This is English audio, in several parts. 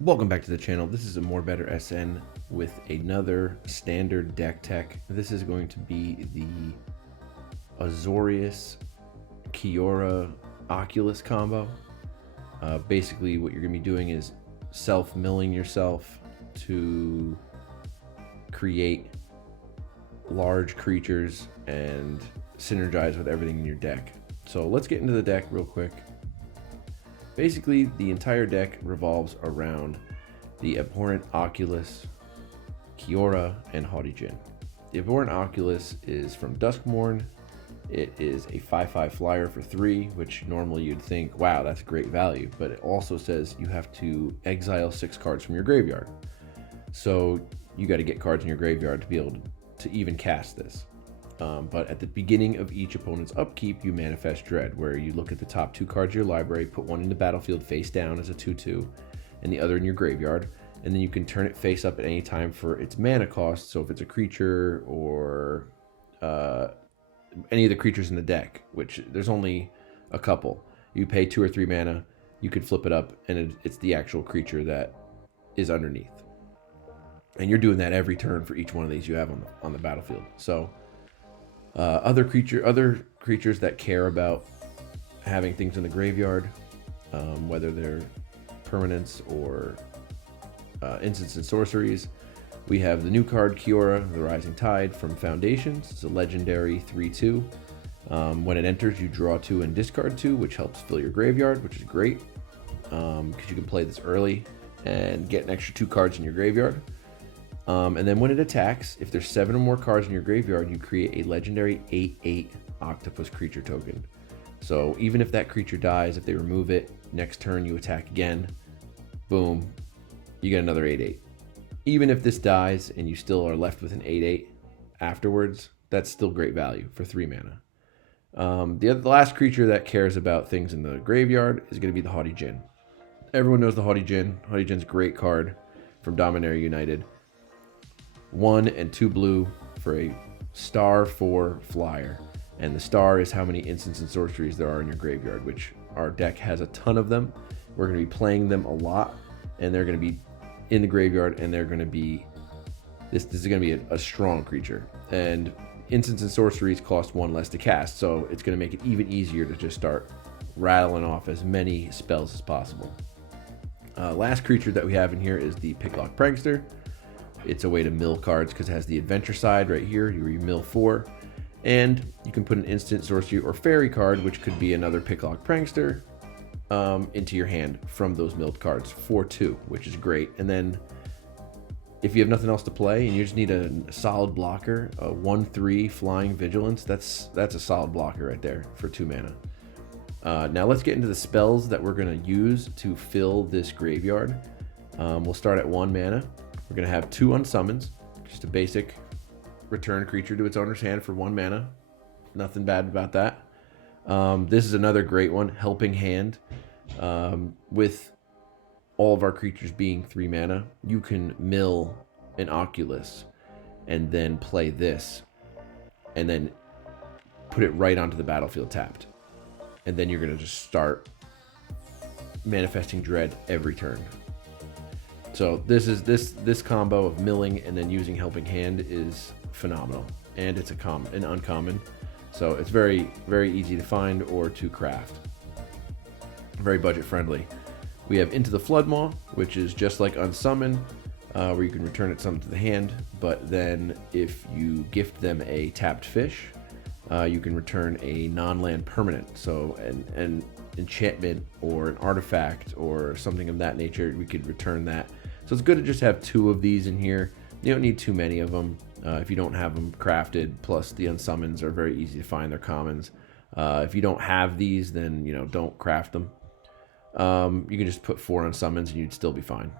Welcome back to the channel. This is a More Better SN with another standard deck tech. This is going to be the Azorius Oculus combo. Basically what you're going to be doing is self-milling yourself to create large creatures and synergize with everything in your deck. So let's get into the deck real quick. Basically, the entire deck revolves around the Abhorrent Oculus, Kiora, and Haughty Djinn. The Abhorrent Oculus is from Duskmourn. It is a 5/5 flyer for 3, which normally you'd think, wow, that's great value. But it also says you have to exile 6 cards from your graveyard. So you got to get cards in your graveyard to be able to even cast this. But at the beginning of each opponent's upkeep, you manifest Dread, where you look at the top 2 cards of your library, put one in the battlefield face down as a 2/2, and the other in your graveyard, and then you can turn it face up at any time for its mana cost. So if it's a creature or any of the creatures in the deck, which there's only a couple, you pay 2 or 3 mana, you could flip it up, and it's the actual creature that is underneath. And you're doing that every turn for each one of these you have on the battlefield. So other creatures that care about having things in the graveyard, whether they're permanents or instants and sorceries, we have the new card Kiora, the Rising Tide from Foundations. It's a legendary 3/2. When it enters, you draw 2 and discard 2, which helps fill your graveyard, which is great because you can play this early and get an extra 2 cards in your graveyard. And then when it attacks, if there's 7 or more cards in your graveyard, you create a legendary 8/8 octopus creature token. So even if that creature dies, if they remove it, next turn you attack again, boom, you get another 8/8. Even if this dies and you still are left with an 8/8 afterwards, that's still great value for 3 mana. The last creature that cares about things in the graveyard is going to be the Haughty Djinn. Everyone knows the Haughty Djinn. Haughty Djinn's a great card from Dominaria United. 1 and 2 blue for a star 4 flyer, and the star is how many instants and sorceries there are in your graveyard, which our deck has a ton of them. We're going to be playing them a lot, and they're going to be in the graveyard, and they're going to be this is going to be a strong creature. And instants and sorceries cost 1 less to cast, so it's going to make it even easier to just start rattling off as many spells as possible. Last creature that we have in here is the Picklock Prankster. It's a way to mill cards because it has the adventure side right here. You mill 4, and you can put an instant, sorcery, or fairy card, which could be another Picklock Prankster, into your hand from those milled cards for 2, which is great. And then if you have nothing else to play and you just need a solid blocker, a 1/3 flying vigilance, that's a solid blocker right there for 2 mana. Now let's get into the spells that we're going to use to fill this graveyard. We'll start at 1 mana. We're going to have 2 unsummons, just a basic return creature to its owner's hand for 1 mana. Nothing bad about that. This is another great one, Helping Hand. With all of our creatures being 3 mana, you can mill an Oculus and then play this and then put it right onto the battlefield tapped. And then you're going to just start manifesting Dread every turn. So this combo of milling and then using Helping Hand is phenomenal, and it's an uncommon, so it's very, very easy to find or to craft. Very budget friendly. We have Into the Floodmaw, which is just like Unsummon, where you can return it summoned to the hand, but then if you gift them a tapped fish, you can return a non-land permanent, so an enchantment or an artifact or something of that nature. We could return that. So it's good to just have 2 of these in here. You don't need too many of them if you don't have them crafted. Plus the unsummons are very easy to find. They're commons. If you don't have these, then don't craft them. You can just put 4 unsummons and you'd still be fine.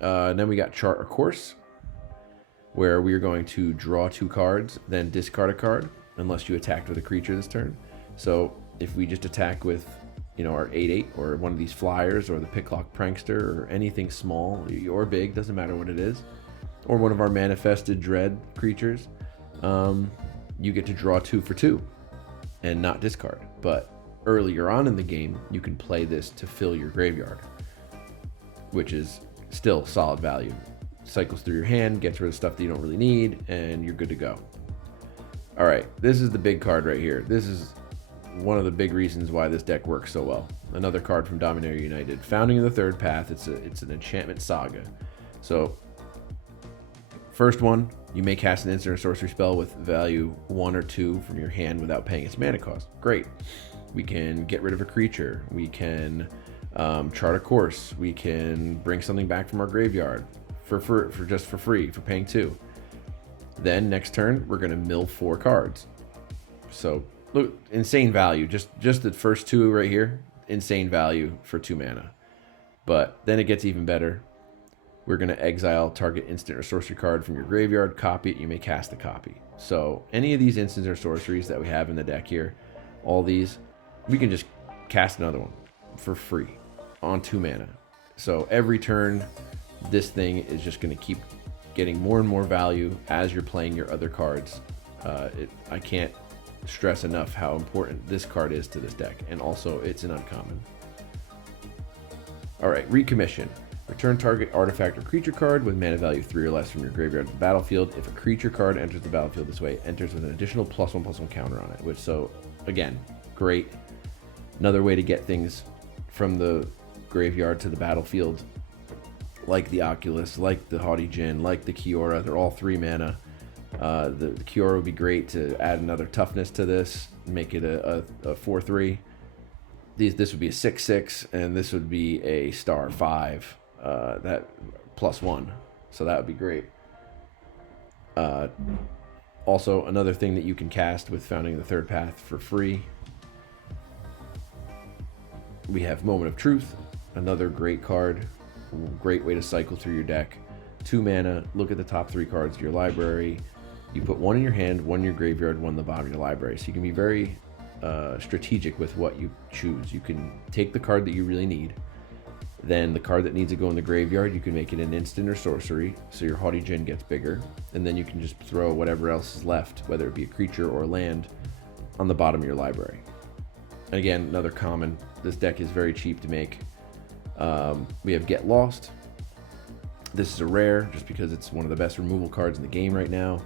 Then we got Chart a Course, where we are going to draw 2 cards, then discard a card, unless you attacked with a creature this turn. So if we just attack with our 8/8 or one of these flyers or the Picklock Prankster or anything small or big, doesn't matter what it is, or one of our manifested Dread creatures, you get to draw 2 for 2. and not discard. But earlier on in the game, you can play this to fill your graveyard, which is still solid value. Cycles through your hand, gets rid of stuff that you don't really need, and you're good to go. All right, this is the big card right here. This is one of the big reasons why this deck works so well. Another card from Dominaria United. Founding of the Third Path. It's an enchantment saga. So, first one, you may cast an instant or sorcery spell with value 1 or 2 from your hand without paying its mana cost. Great. We can get rid of a creature. We can chart a course. We can bring something back from our graveyard for free for paying 2. Then next turn, we're going to mill 4 cards. So, look, insane value. Just the first 2 right here, insane value for 2 mana. But then it gets even better. We're going to exile target instant or sorcery card from your graveyard, copy it, you may cast a copy. So, any of these instants or sorceries that we have in the deck here, all these, we can just cast another one for free on 2 mana. So, every turn, this thing is just going to keep getting more and more value as you're playing your other cards. I can't stress enough how important this card is to this deck, and also it's an uncommon. All right, recommission. Return target artifact or creature card with mana value 3 or less from your graveyard to the battlefield. If a creature card enters the battlefield this way, it enters with an additional +1/+1 counter on it. Which, so again, great. Another way to get things from the graveyard to the battlefield, like the Oculus, like the Haughty Djinn, like the Kiora. They're all 3 mana. The Kiora would be great to add another toughness to this, make it a 4/3. This would be a 6/6, and this would be a star 5. That +1, so that would be great. Also, another thing that you can cast with Founding the Third Path for free. We have Moment of Truth, another great card. Great way to cycle through your deck. 2 mana, look at the top 3 cards of your library. You put 1 in your hand, 1 in your graveyard, 1 in the bottom of your library. So you can be very strategic with what you choose. You can take the card that you really need. Then the card that needs to go in the graveyard, you can make it an instant or sorcery, so your Haughty Djinn gets bigger. And then you can just throw whatever else is left, whether it be a creature or land, on the bottom of your library. And again, another common. This deck is very cheap to make. We have Get Lost. This is a rare, just because it's one of the best removal cards in the game right now.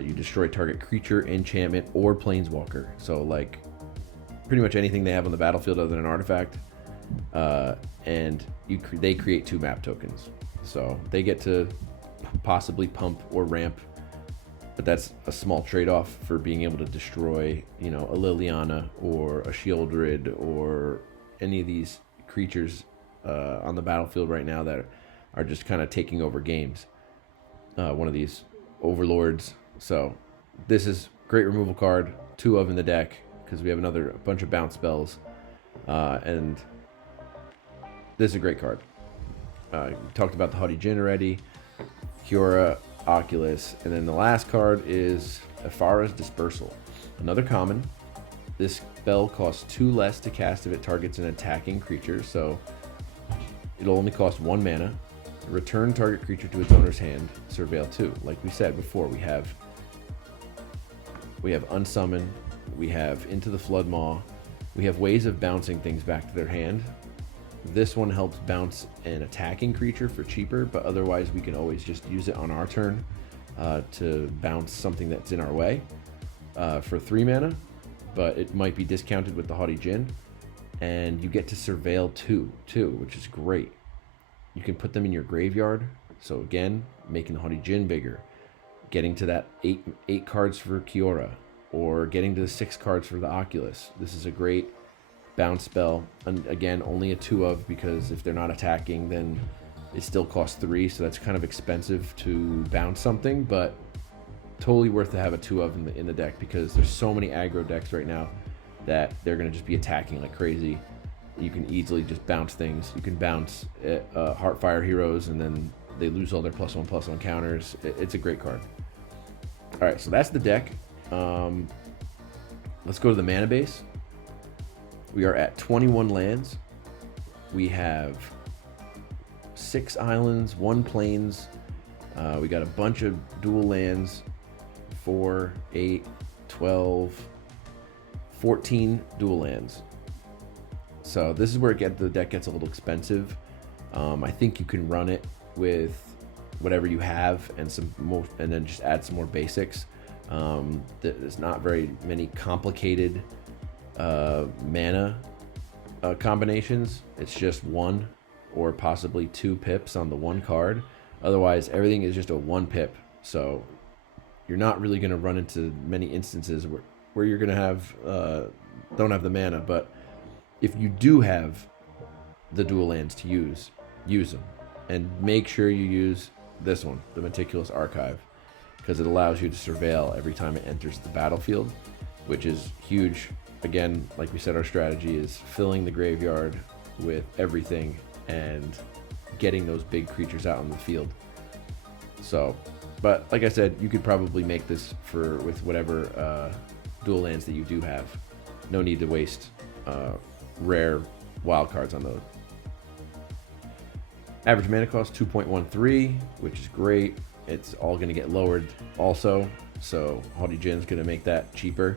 You destroy target creature, enchantment, or planeswalker. So, like, pretty much anything they have on the battlefield other than an artifact. And they create 2 map tokens. So they get to possibly pump or ramp, but that's a small trade-off for being able to destroy, a Liliana or a Shieldred or any of these creatures on the battlefield right now that are just kind of taking over games. One of these overlords. So this is great removal card, 2 of in the deck, because we have a bunch of bounce spells, and this is a great card. We talked about the Haughty Djinn already, Kiora, Oculus, and then the last card is Ephara's Dispersal. Another common. This spell costs 2 less to cast if it targets an attacking creature, so it'll only cost 1 mana. Return target creature to its owner's hand, Surveil 2. Like we said before, we have Unsummon, we have Into the Flood Maw, we have ways of bouncing things back to their hand. This one helps bounce an attacking creature for cheaper, but otherwise we can always just use it on our turn to bounce something that's in our way for 3 mana, but it might be discounted with the Haughty Djinn. And you get to Surveil 2 too, which is great. You can put them in your graveyard, so again, making the Haughty Djinn bigger, getting to that 8 cards for Kiora, or getting to the 6 cards for the Oculus. This is a great bounce spell, and again, only a 2 of, because if they're not attacking, then it still costs 3, so that's kind of expensive to bounce something, but totally worth to have a 2 of in the deck, because there's so many aggro decks right now that they're going to just be attacking like crazy. You can easily just bounce things. You can bounce Heartfire Heroes, and then they lose all their +1/+1 counters. It's a great card. All right, so that's the deck. Let's go to the mana base. We are at 21 lands. We have 6 islands, 1 plains. We got a bunch of dual lands, 4, 8, 12, 14 dual lands. So this is where the deck gets a little expensive. I think you can run it with whatever you have and some more, and then just add some more basics. There's not very many complicated mana combinations. It's just one or possibly 2 pips on the one card. Otherwise, everything is just a 1 pip. So you're not really going to run into many instances where you're going to have don't have the mana. But if you do have the dual lands to use them, and make sure you use this one, the Meticulous Archive, because it allows you to surveil every time it enters the battlefield, which is huge. Again, like we said, our strategy is filling the graveyard with everything and getting those big creatures out on the field. So, but like I said, you could probably make this with whatever dual lands that you do have. No need to waste rare wild cards on those. Average mana cost 2.13, which is great. It's all going to get lowered also, so Haughty Djinn's going to make that cheaper.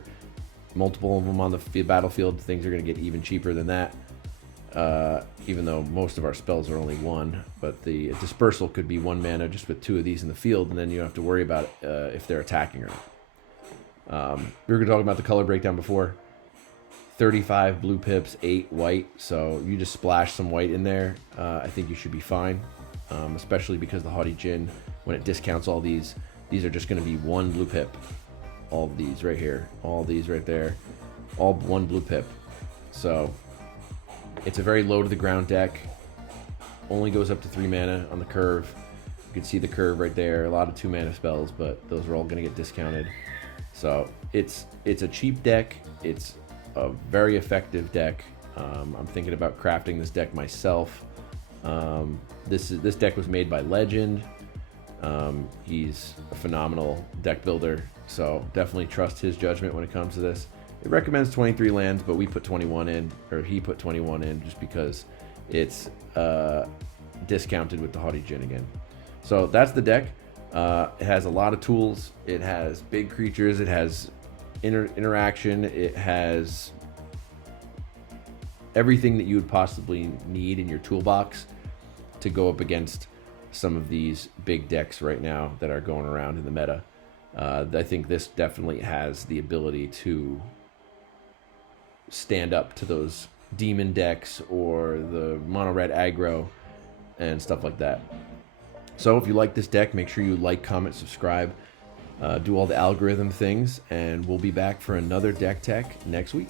Multiple of them on the battlefield, things are going to get even cheaper than that. Even though most of our spells are only 1, but the dispersal could be 1 mana just with 2 of these in the field, and then you don't have to worry about if they're attacking or not. We were going to talk about the color breakdown before. 35 blue pips, 8 white, so you just splash some white in there. I think you should be fine, especially because the Haughty Djinn, when it discounts all these are just going to be 1 blue pip. All of these right here, all these right there, all 1 blue pip. So it's a very low to the ground deck. Only goes up to 3 mana on the curve. You can see the curve right there. A lot of 2 mana spells, but those are all going to get discounted. So it's a cheap deck. It's a very effective deck. I'm thinking about crafting this deck myself. This deck was made by Legend. He's a phenomenal deck builder, so definitely trust his judgment when it comes to this. It recommends 23 lands, but we put 21 in, or he put 21 in, just because it's discounted with the Haughty Djinn again. So that's the deck. It has a lot of tools. It has big creatures. It has interaction. It has everything that you would possibly need in your toolbox to go up against some of these big decks right now that are going around in the meta. I think this definitely has the ability to stand up to those demon decks or the mono red aggro and stuff like that. So if you like this deck, make sure you like, comment, subscribe, do all the algorithm things, and we'll be back for another deck tech next week.